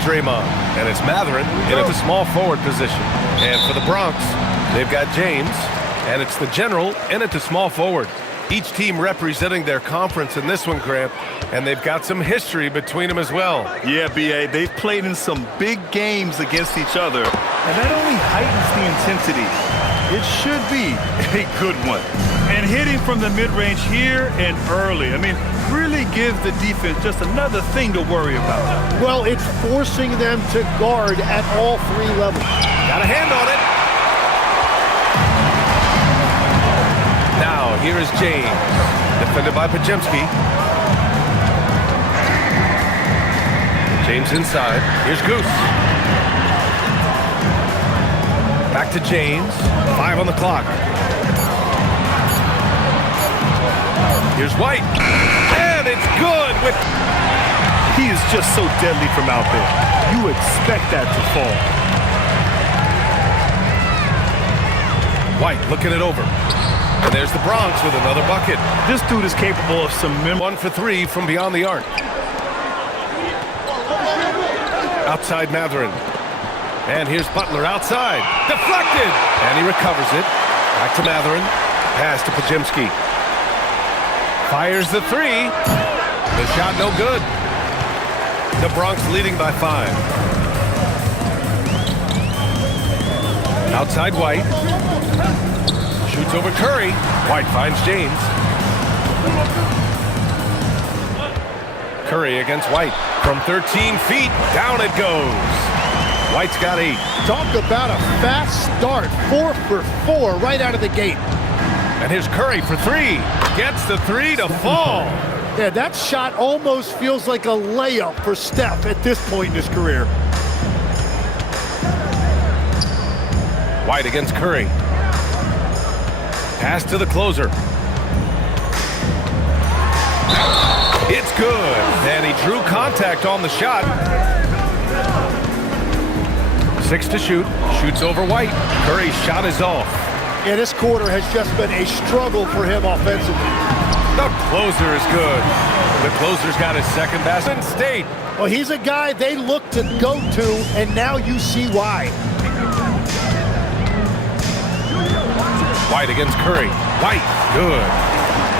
Draymond, and it's Matherin in at the small forward position. And for the Bronx, they've got James, and it's the General in at the small forward. Each team representing their conference in this one, Grant, and they've got some history between them as well. Yeah, B.A., they've played in some big games against each other, and that only heightens the intensity. It should be a good one. And hitting from the mid-range here and early, I mean, really gives the defense just another thing to worry about. Well, it's forcing them to guard at all three levels. Got a hand on it. Now, here is James, defended by Pajemski. James inside. Here's Goose. Back to James. 5 on the clock. Here's White. And it's good with... He is just so deadly from out there. You expect that to fall. White looking it over. And there's the Bronx with another bucket. This dude is capable of some... 1 for 3 from beyond the arc. Outside Matherin. And here's Butler outside. Deflected! And he recovers it. Back to Matherin. Pass to Pajemski. Fires the 3. The shot no good. The Bronx leading by 5. Outside White. Shoots over Curry. White finds James. Curry against White. From 13 feet, down it goes. White's got 8. Talk about a fast start. 4 for 4 right out of the gate. And here's Curry for 3. Gets the 3 to fall. Yeah, that shot almost feels like a layup for Steph at this point in his career. White against Curry. Pass to the closer. It's good. And he drew contact on the shot. 6 to shoot. Shoots over White. Curry's shot is off. Yeah, this quarter has just been a struggle for him offensively. The closer is good. The closer's got his second basket in state. Well, he's a guy they look to go to, and now you see why. White against Curry. White, good.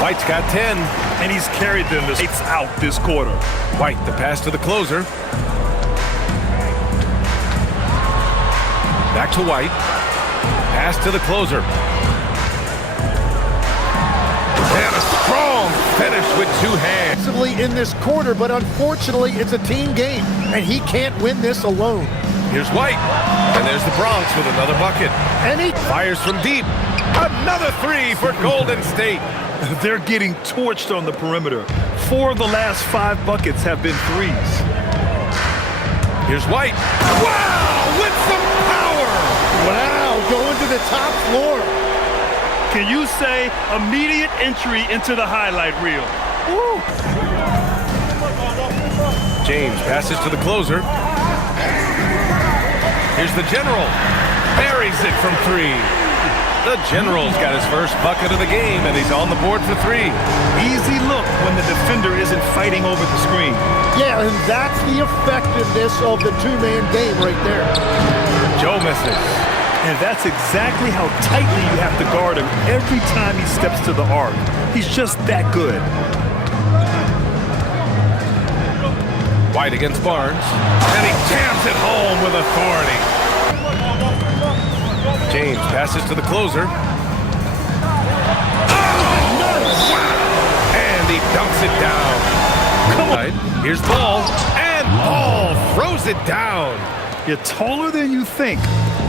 White's got 10. And he's carried them out this quarter. White, the pass to the closer. Back to White. Pass to the closer. And a strong finish with 2 hands. In this quarter, but unfortunately, it's a team game, and he can't win this alone. Here's White. And there's the Bronx with another bucket. And he fires from deep. Another 3 for Golden State. They're getting torched on the perimeter. 4 of the last 5 buckets have been 3s. Here's White. Wow, with some power. Wow, going to the top floor. Can you say immediate entry into the highlight reel? Woo. James passes to the closer. Here's the General. Buries it from 3. The General's got his first bucket of the game, and he's on the board for 3. Easy look when the defender isn't fighting over the screen. Yeah, and that's the effectiveness of the two-man game right there. Joe misses. And that's exactly how tightly you have to guard him every time he steps to the arc. He's just that good. White against Barnes. And he jams it home with authority. James passes to the closer. Oh, nice! And he dunks it down. Come on. Here's Ball. And Ball throws it down. You're taller than you think.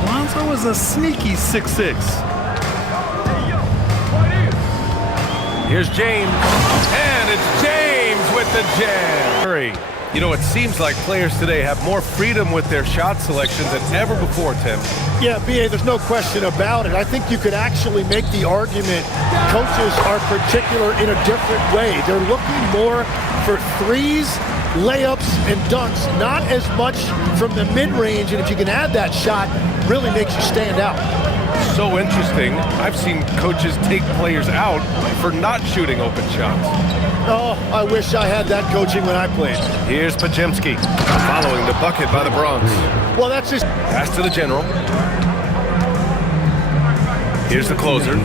Lonzo is a sneaky 6'6". Here's James. And it's James with the jam. Curry. You know, it seems like players today have more freedom with their shot selection than ever before, Tim. Yeah, B.A., there's no question about it. I think you could actually make the argument coaches are particular in a different way. They're looking more for 3s, layups, and dunks, not as much from the mid-range, and if you can add that shot, really makes you stand out. So interesting. I've seen coaches take players out for not shooting open shots. Oh, I wish I had that coaching when I played. Here's Pajemski following the bucket by the Bronx. Well, that's just... Pass to the general. Here's the closer. He's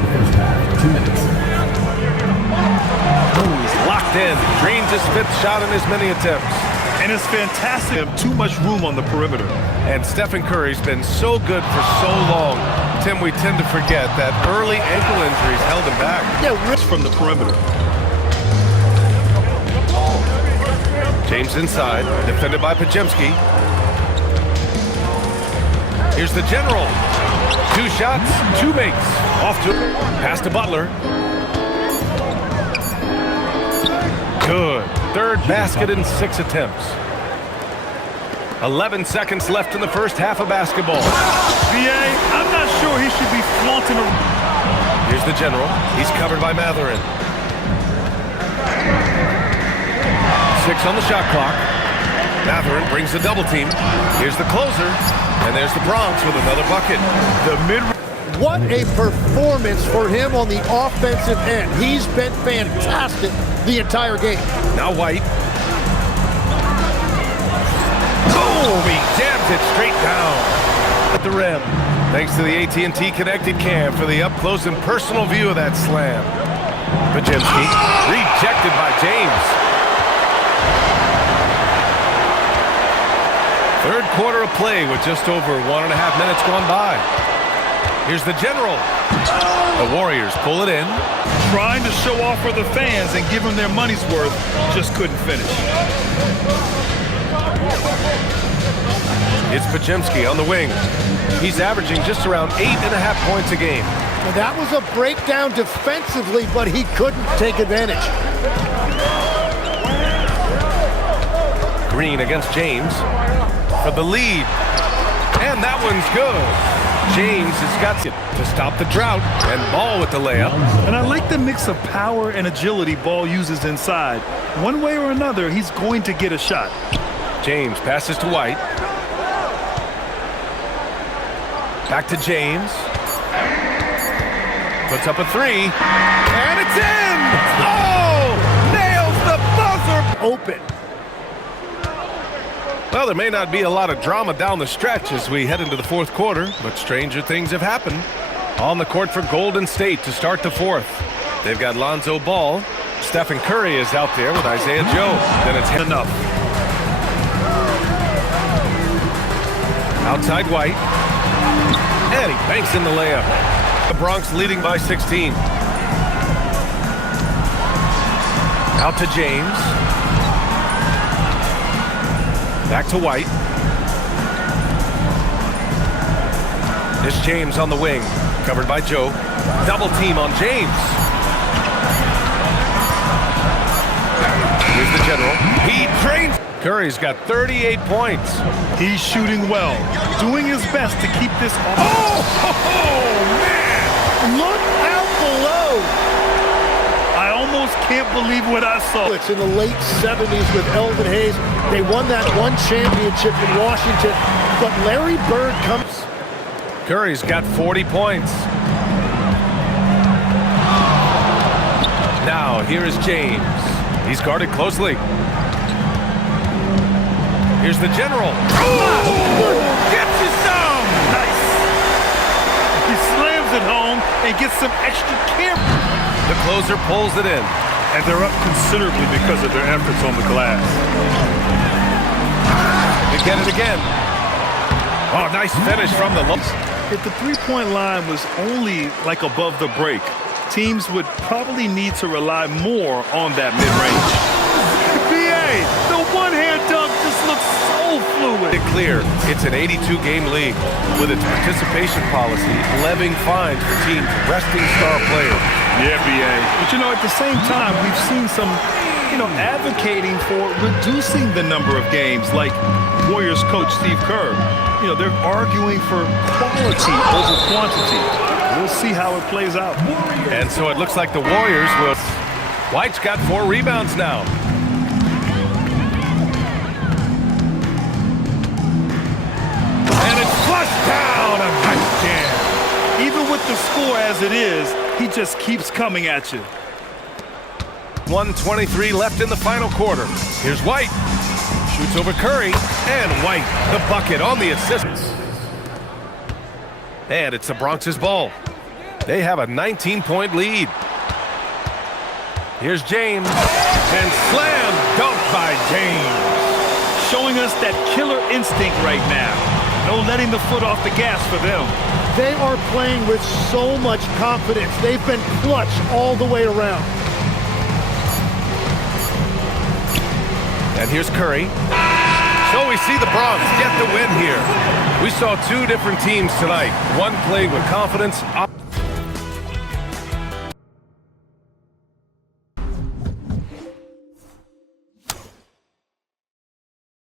locked in. Drains his 5th shot in as many attempts. And it's fantastic. Too much room on the perimeter. And Stephen Curry's been so good for so long. Tim, we tend to forget that early ankle injuries held him back. Yeah, It's from the perimeter. James inside, defended by Pajemski. Here's the general. 2 shots, 2 makes. Off to pass to Butler. Good. 3rd basket in 6 attempts. 11 seconds left in the first half of basketball. BA, I'm not sure he should be flaunting a... Here's the general. He's covered by Matherin. 6 on the shot clock. Matherin brings the double team. Here's the closer. And there's the Bronx with another bucket. The mid... What a performance for him on the offensive end. He's been fantastic the entire game. Now White. Boom! He jams it straight down at the rim. Thanks to the AT&T Connected Cam for the up-close and personal view of that slam. Pajemski rejected by James. 3rd quarter of play with just over 1.5 minutes gone by. Here's the general. The Warriors pull it in. Trying to show off for the fans and give them their money's worth, just couldn't finish. It's Pajemski on the wing. He's averaging just around 8.5 points a game. Well, that was a breakdown defensively, but he couldn't take advantage. Green against James for the lead. And that one's good. James has got to stop the drought, and Ball with the layup. And I like the mix of power and agility Ball uses inside. One way or another, he's going to get a shot. James passes to White. Back to James. Puts up a 3. And it's in! Oh! Nails the buzzer! Open. Well, there may not be a lot of drama down the stretch as we head into the 4th quarter, but stranger things have happened. On the court for Golden State to start the 4th. They've got Lonzo Ball. Stephen Curry is out there with Isaiah Joe. Then it's Enough. Outside White. And he banks in the layup. The Bronx leading by 16. Out to James. Back to White. It's James on the wing. Covered by Joe. Double team on James. Here's the general. He trains. Curry's got 38 points. He's shooting well, doing his best to keep this off. Man! Look out below. I almost can't believe what I saw. It's in the late 70s with Elvin Hayes. They won that one championship in Washington, but Larry Bird comes. Curry's got 40 points. Now, here is James. He's guarded closely. Here's the general. Oh! Gets you some! Nice. He slams it home and gets some extra camp. The closer pulls it in. And they're up considerably because of their efforts on the glass. They get it again. Oh, nice finish from the low. If the three-point line was only like above the break, teams would probably need to rely more on that mid-range. BA, the one-hand dunk just looks so fluid. Clear, it's an 82-game league with its participation policy levying fines for teams resting star players. Yeah, BA. But, at the same time, we've seen some, advocating for reducing the number of games, like Warriors coach Steve Kerr. They're arguing for quality over quantity. We'll see how it plays out. And so it looks like the Warriors will. White's got 4 rebounds now. And it's flushed down. A nice jam. Even the score as it is, he just keeps coming at you. 1:23 left in the final quarter. Here's White. Shoots over Curry. And White, the bucket on the assist. And it's the Bronx's ball. They have a 19-point lead. Here's James. And slam dunk by James. Showing us that killer instinct right now. No letting the foot off the gas for them. They are playing with so much confidence. They've been clutch all the way around. And here's Curry. So we see the Bronx get the win here. We saw two different teams tonight. One played with confidence.